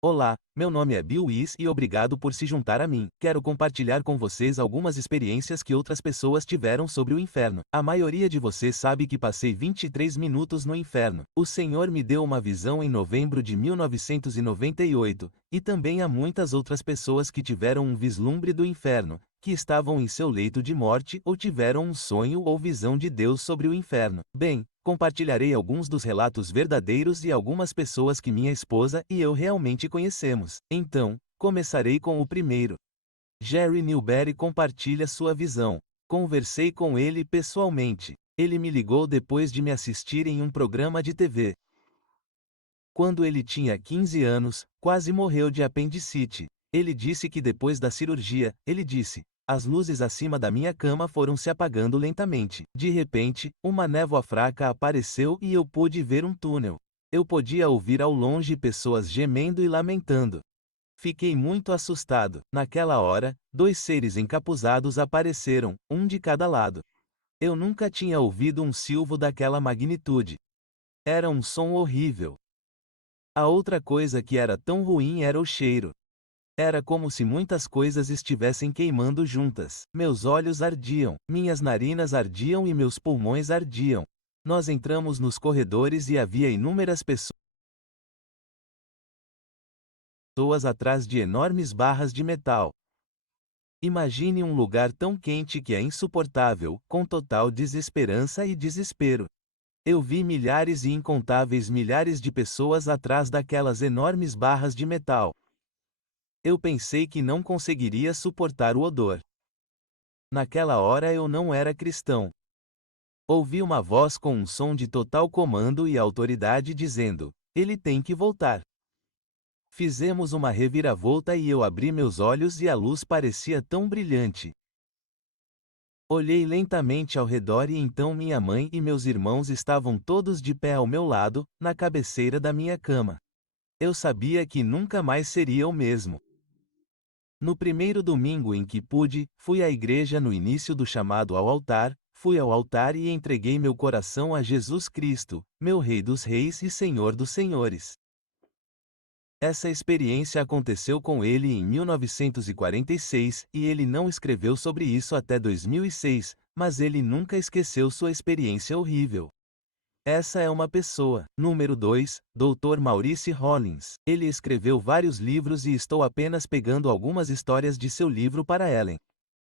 Olá, meu nome é Bill Wies e obrigado por se juntar a mim. Quero compartilhar com vocês algumas experiências que outras pessoas tiveram sobre o inferno. A maioria de vocês sabe que passei 23 minutos no inferno. O Senhor me deu uma visão em novembro de 1998, e também há muitas outras pessoas que tiveram um vislumbre do inferno, que estavam em seu leito de morte ou tiveram um sonho ou visão de Deus sobre o inferno. Bem, compartilharei alguns dos relatos verdadeiros e algumas pessoas que minha esposa e eu realmente conhecemos. Então, começarei com o primeiro. Jerry Newberry compartilha sua visão. Conversei com ele pessoalmente. Ele me ligou depois de me assistir em um programa de TV. Quando ele tinha 15 anos, quase morreu de apendicite. Ele disse que depois da cirurgia, ele disse: as luzes acima da minha cama foram se apagando lentamente. De repente, uma névoa fraca apareceu e eu pude ver um túnel. Eu podia ouvir ao longe pessoas gemendo e lamentando. Fiquei muito assustado. Naquela hora, dois seres encapuzados apareceram, um de cada lado. Eu nunca tinha ouvido um silvo daquela magnitude. Era um som horrível. A outra coisa que era tão ruim era o cheiro. Era como se muitas coisas estivessem queimando juntas. Meus olhos ardiam, minhas narinas ardiam e meus pulmões ardiam. Nós entramos nos corredores e havia inúmeras pessoas atrás de enormes barras de metal. Imagine um lugar tão quente que é insuportável, com total desesperança e desespero. Eu vi milhares e incontáveis milhares de pessoas atrás daquelas enormes barras de metal. Eu pensei que não conseguiria suportar o odor. Naquela hora eu não era cristão. Ouvi uma voz com um som de total comando e autoridade dizendo: ele tem que voltar. Fizemos uma reviravolta e eu abri meus olhos e a luz parecia tão brilhante. Olhei lentamente ao redor e então minha mãe e meus irmãos estavam todos de pé ao meu lado, na cabeceira da minha cama. Eu sabia que nunca mais seria o mesmo. No primeiro domingo em que pude, fui à igreja no início do chamado ao altar, fui ao altar e entreguei meu coração a Jesus Cristo, meu Rei dos Reis e Senhor dos Senhores. Essa experiência aconteceu com ele em 1946 e ele não escreveu sobre isso até 2006, mas ele nunca esqueceu sua experiência horrível. Essa é uma pessoa. Número 2, Dr. Maurice Rollins. Ele escreveu vários livros e estou apenas pegando algumas histórias de seu livro para Ellen.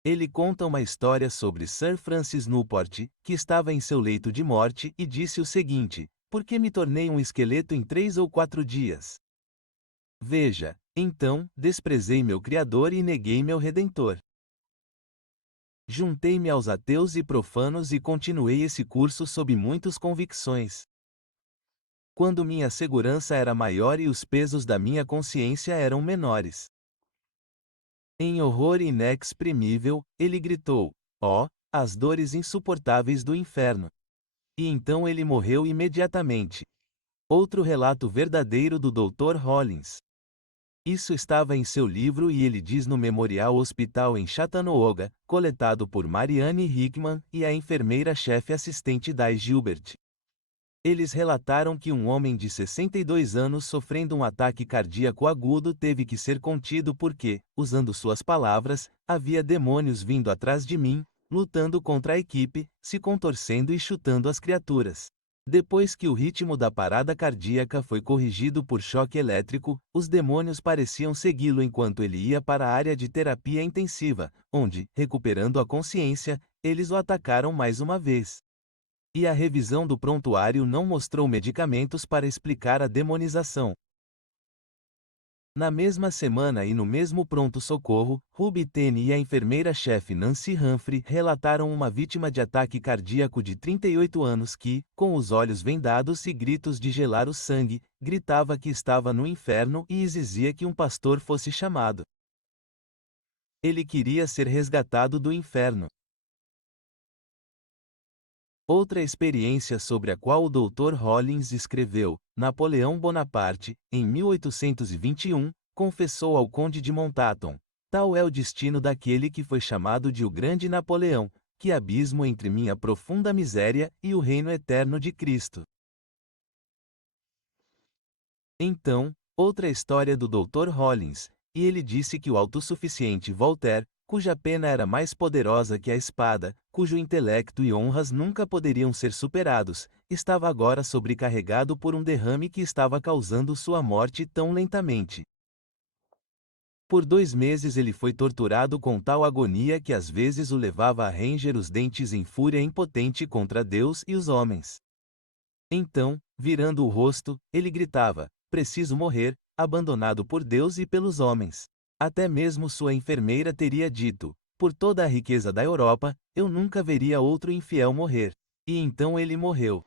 Ele conta uma história sobre Sir Francis Newport, que estava em seu leito de morte e disse o seguinte: por que me tornei um esqueleto em 3 ou 4 dias? Veja, então, desprezei meu Criador e neguei meu Redentor. Juntei-me aos ateus e profanos e continuei esse curso sob muitas convicções. Quando minha segurança era maior e os pesos da minha consciência eram menores. Em horror inexprimível, ele gritou: ó, as dores insuportáveis do inferno! E então ele morreu imediatamente. Outro relato verdadeiro do Dr. Rollins. Isso estava em seu livro e ele diz no Memorial Hospital em Chattanooga, coletado por Marianne Hickman e a enfermeira-chefe assistente Dai Gilbert. Eles relataram que um homem de 62 anos sofrendo um ataque cardíaco agudo teve que ser contido porque, usando suas palavras, havia demônios vindo atrás de mim, lutando contra a equipe, se contorcendo e chutando as criaturas. Depois que o ritmo da parada cardíaca foi corrigido por choque elétrico, os demônios pareciam segui-lo enquanto ele ia para a área de terapia intensiva, onde, recuperando a consciência, eles o atacaram mais uma vez. E a revisão do prontuário não mostrou medicamentos para explicar a demonização. Na mesma semana e no mesmo pronto-socorro, Ruby Tenney e a enfermeira-chefe Nancy Humphrey relataram uma vítima de ataque cardíaco de 38 anos que, com os olhos vendados e gritos de gelar o sangue, gritava que estava no inferno e exigia que um pastor fosse chamado. Ele queria ser resgatado do inferno. Outra experiência sobre a qual o Dr. Rollins escreveu: Napoleão Bonaparte, em 1821, confessou ao Conde de Mountbatten: tal é o destino daquele que foi chamado de o Grande Napoleão, que abismo entre minha profunda miséria e o reino eterno de Cristo. Então, Outra história do Dr. Rollins, e ele disse que o autossuficiente Voltaire, cuja pena era mais poderosa que a espada, cujo intelecto e honras nunca poderiam ser superados, estava agora sobrecarregado por um derrame que estava causando sua morte tão lentamente. Por 2 meses ele foi torturado com tal agonia que às vezes o levava a ranger os dentes em fúria impotente contra Deus e os homens. Então, virando o rosto, ele gritava: preciso morrer, abandonado por Deus e pelos homens. Até mesmo sua enfermeira teria dito: por toda a riqueza da Europa, eu nunca veria outro infiel morrer. E então ele morreu.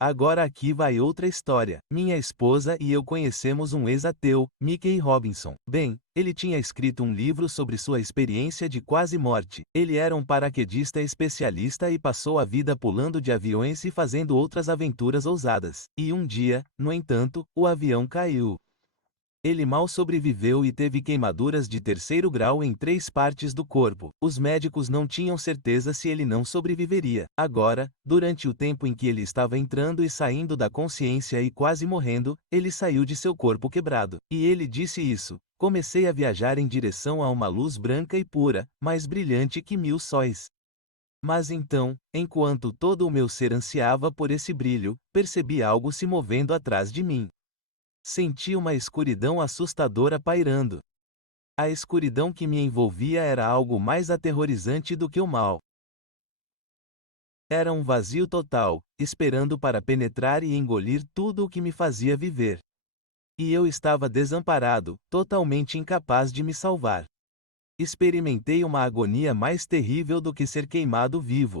Agora aqui vai outra história. Minha esposa e eu conhecemos um ex-ateu, Mickey Robinson. Bem, ele tinha escrito um livro sobre sua experiência de quase morte. Ele era um paraquedista especialista e passou a vida pulando de aviões e fazendo outras aventuras ousadas. E um dia, no entanto, o avião caiu. Ele mal sobreviveu e teve queimaduras de 3º grau em 3 partes do corpo. Os médicos não tinham certeza se ele não sobreviveria. Agora, durante o tempo em que ele estava entrando e saindo da consciência e quase morrendo, ele saiu de seu corpo quebrado. E ele disse isso: comecei a viajar em direção a uma luz branca e pura, mais brilhante que 1000 sóis. Mas então, enquanto todo o meu ser ansiava por esse brilho, percebi algo se movendo atrás de mim. Senti uma escuridão assustadora pairando. A escuridão que me envolvia era algo mais aterrorizante do que o mal. Era um vazio total, esperando para penetrar e engolir tudo o que me fazia viver. E eu estava desamparado, totalmente incapaz de me salvar. Experimentei uma agonia mais terrível do que ser queimado vivo.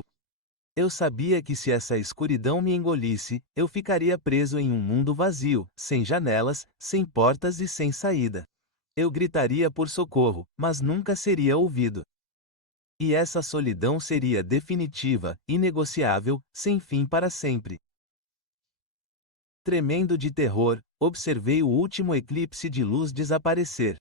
Eu sabia que se essa escuridão me engolisse, eu ficaria preso em um mundo vazio, sem janelas, sem portas e sem saída. Eu gritaria por socorro, mas nunca seria ouvido. E essa solidão seria definitiva, inegociável, sem fim para sempre. Tremendo de terror, observei o último eclipse de luz desaparecer.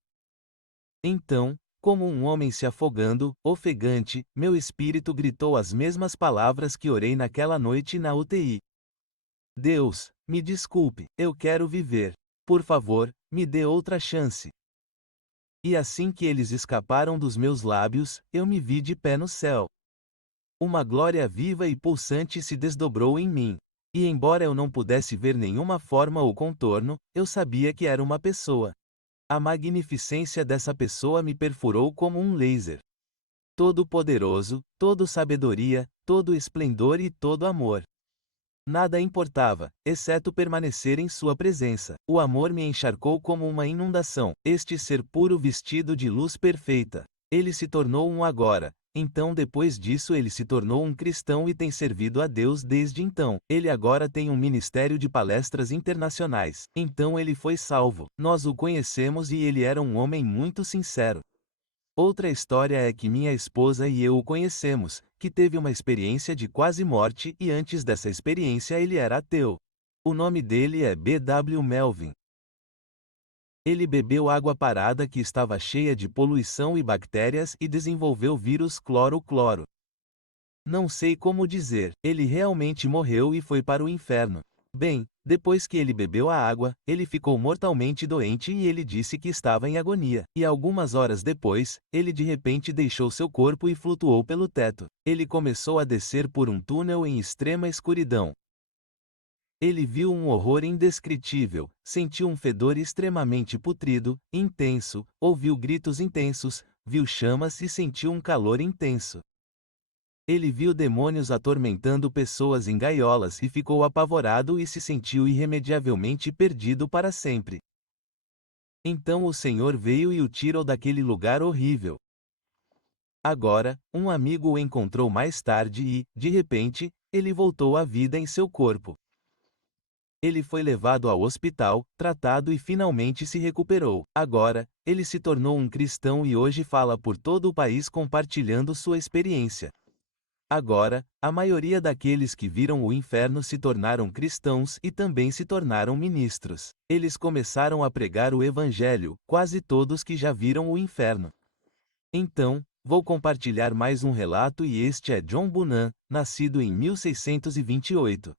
Então, como um homem se afogando, ofegante, meu espírito gritou as mesmas palavras que orei naquela noite na UTI. Deus, me desculpe, eu quero viver. Por favor, me dê outra chance. E assim que eles escaparam dos meus lábios, eu me vi de pé no céu. Uma glória viva e pulsante se desdobrou em mim. E embora eu não pudesse ver nenhuma forma ou contorno, eu sabia que era uma pessoa. A magnificência dessa pessoa me perfurou como um laser. Todo-poderoso, todo sabedoria, todo esplendor e todo amor. Nada importava, exceto permanecer em sua presença. O amor me encharcou como uma inundação. Este ser puro vestido de luz perfeita. Ele se tornou um agora. Então depois disso ele se tornou um cristão e tem servido a Deus desde então. Ele agora tem um ministério de palestras internacionais. Então ele foi salvo. Nós o conhecemos e ele era um homem muito sincero. Outra história é que minha esposa e eu o conhecemos, que teve uma experiência de quase morte e antes dessa experiência ele era ateu. O nome dele é B.W. Melvin. Ele bebeu água parada que estava cheia de poluição e bactérias e desenvolveu vírus cloro-cloro. Não sei como dizer, ele realmente morreu e foi para o inferno. Bem, depois que ele bebeu a água, ele ficou mortalmente doente e ele disse que estava em agonia. E algumas horas depois, ele de repente deixou seu corpo e flutuou pelo teto. Ele começou a descer por um túnel em extrema escuridão. Ele viu um horror indescritível, sentiu um fedor extremamente putrido, intenso, ouviu gritos intensos, viu chamas e sentiu um calor intenso. Ele viu demônios atormentando pessoas em gaiolas e ficou apavorado e se sentiu irremediavelmente perdido para sempre. Então o Senhor veio e o tirou daquele lugar horrível. Agora, um amigo o encontrou mais tarde e, de repente, ele voltou à vida em seu corpo. Ele foi levado ao hospital, tratado e finalmente se recuperou. Agora, ele se tornou um cristão e hoje fala por todo o país compartilhando sua experiência. Agora, a maioria daqueles que viram o inferno se tornaram cristãos e também se tornaram ministros. Eles começaram a pregar o evangelho, quase todos que já viram o inferno. Então, vou compartilhar mais um relato e este é John Bunyan, nascido em 1628.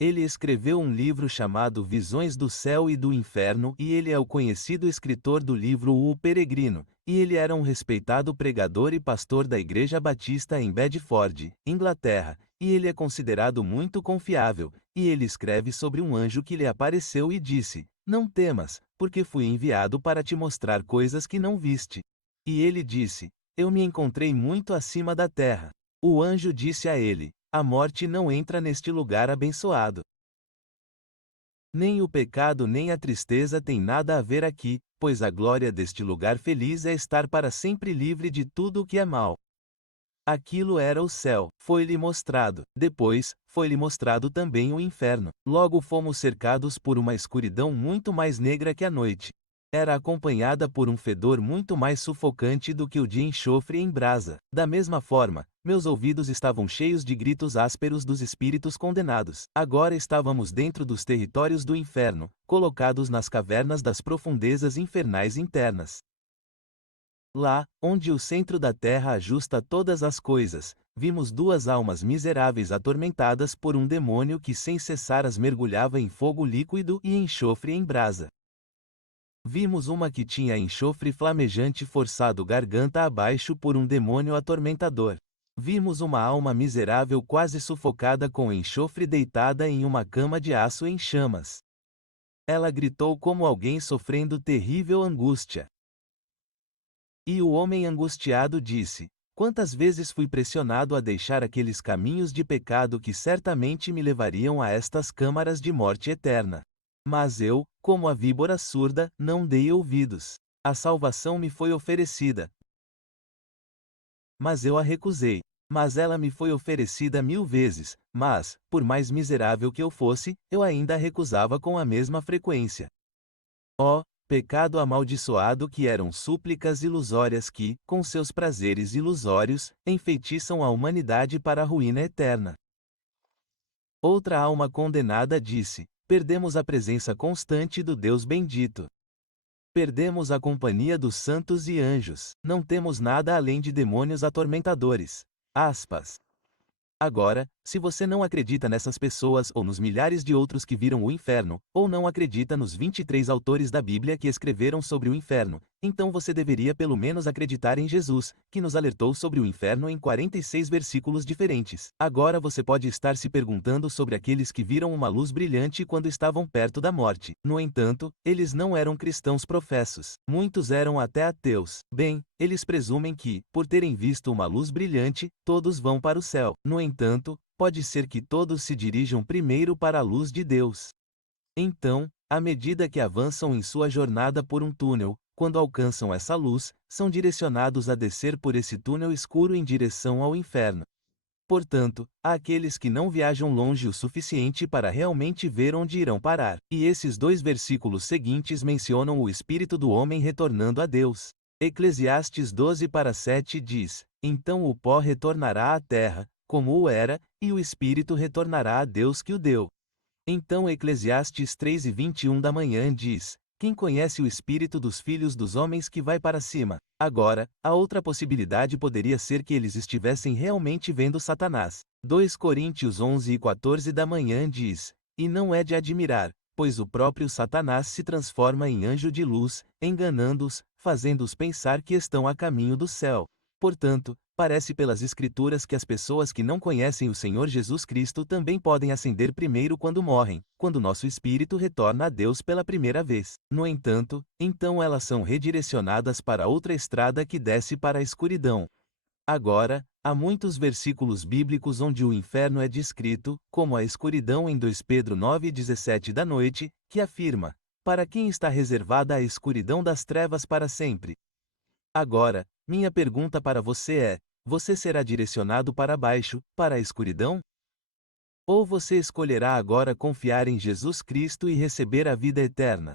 Ele escreveu um livro chamado Visões do Céu e do Inferno e ele é o conhecido escritor do livro O Peregrino, e ele era um respeitado pregador e pastor da Igreja Batista em Bedford, Inglaterra, e ele é considerado muito confiável, e ele escreve sobre um anjo que lhe apareceu e disse: "Não temas, porque fui enviado para te mostrar coisas que não viste." E ele disse: "Eu me encontrei muito acima da terra." O anjo disse a ele: "A morte não entra neste lugar abençoado. Nem o pecado nem a tristeza têm nada a ver aqui, pois a glória deste lugar feliz é estar para sempre livre de tudo o que é mal." Aquilo era o céu, foi-lhe mostrado. Depois, foi-lhe mostrado também o inferno. Logo fomos cercados por uma escuridão muito mais negra que a noite. Era acompanhada por um fedor muito mais sufocante do que o de enxofre em brasa. Da mesma forma, meus ouvidos estavam cheios de gritos ásperos dos espíritos condenados. Agora estávamos dentro dos territórios do inferno, colocados nas cavernas das profundezas infernais internas. Lá, onde o centro da terra ajusta todas as coisas, vimos duas almas miseráveis atormentadas por um demônio que sem cessar as mergulhava em fogo líquido e enxofre em brasa. Vimos uma que tinha enxofre flamejante forçado garganta abaixo por um demônio atormentador. Vimos uma alma miserável quase sufocada com enxofre deitada em uma cama de aço em chamas. Ela gritou como alguém sofrendo terrível angústia. E o homem angustiado disse: "Quantas vezes fui pressionado a deixar aqueles caminhos de pecado que certamente me levariam a estas câmaras de morte eterna. Mas eu, como a víbora surda, não dei ouvidos. A salvação me foi oferecida, mas eu a recusei. Mas ela me foi oferecida 1000 vezes, mas, por mais miserável que eu fosse, eu ainda a recusava com a mesma frequência. Ó, pecado amaldiçoado que eram súplicas ilusórias que, com seus prazeres ilusórios, enfeitiçam a humanidade para a ruína eterna." Outra alma condenada disse: "Perdemos a presença constante do Deus bendito. Perdemos a companhia dos santos e anjos. Não temos nada além de demônios atormentadores." Aspas. Agora, se você não acredita nessas pessoas ou nos milhares de outros que viram o inferno, ou não acredita nos 23 autores da Bíblia que escreveram sobre o inferno, então você deveria pelo menos acreditar em Jesus, que nos alertou sobre o inferno em 46 versículos diferentes. Agora você pode estar se perguntando sobre aqueles que viram uma luz brilhante quando estavam perto da morte. No entanto, eles não eram cristãos professos. Muitos eram até ateus. Bem, eles presumem que, por terem visto uma luz brilhante, todos vão para o céu. No entanto, pode ser que todos se dirijam primeiro para a luz de Deus. Então, à medida que avançam em sua jornada por um túnel, quando alcançam essa luz, são direcionados a descer por esse túnel escuro em direção ao inferno. Portanto, há aqueles que não viajam longe o suficiente para realmente ver onde irão parar. E esses dois versículos seguintes mencionam o espírito do homem retornando a Deus. Eclesiastes 12:7 diz: "Então o pó retornará à terra, como o era, e o espírito retornará a Deus que o deu." Então Eclesiastes 3:21 da manhã diz: "Quem conhece o espírito dos filhos dos homens que vai para cima?" Agora, a outra possibilidade poderia ser que eles estivessem realmente vendo Satanás. 2 Coríntios 11:14 da manhã diz: "E não é de admirar, pois o próprio Satanás se transforma em anjo de luz, enganando-os, fazendo-os pensar que estão a caminho do céu." Portanto, parece pelas Escrituras que as pessoas que não conhecem o Senhor Jesus Cristo também podem ascender primeiro quando morrem, quando nosso espírito retorna a Deus pela primeira vez. No entanto, então elas são redirecionadas para outra estrada que desce para a escuridão. Agora, há muitos versículos bíblicos onde o inferno é descrito, como a escuridão em 2 Pedro 9:17 da noite, que afirma: "Para quem está reservada a escuridão das trevas para sempre." Agora, minha pergunta para você é: você será direcionado para baixo, para a escuridão? Ou você escolherá agora confiar em Jesus Cristo e receber a vida eterna?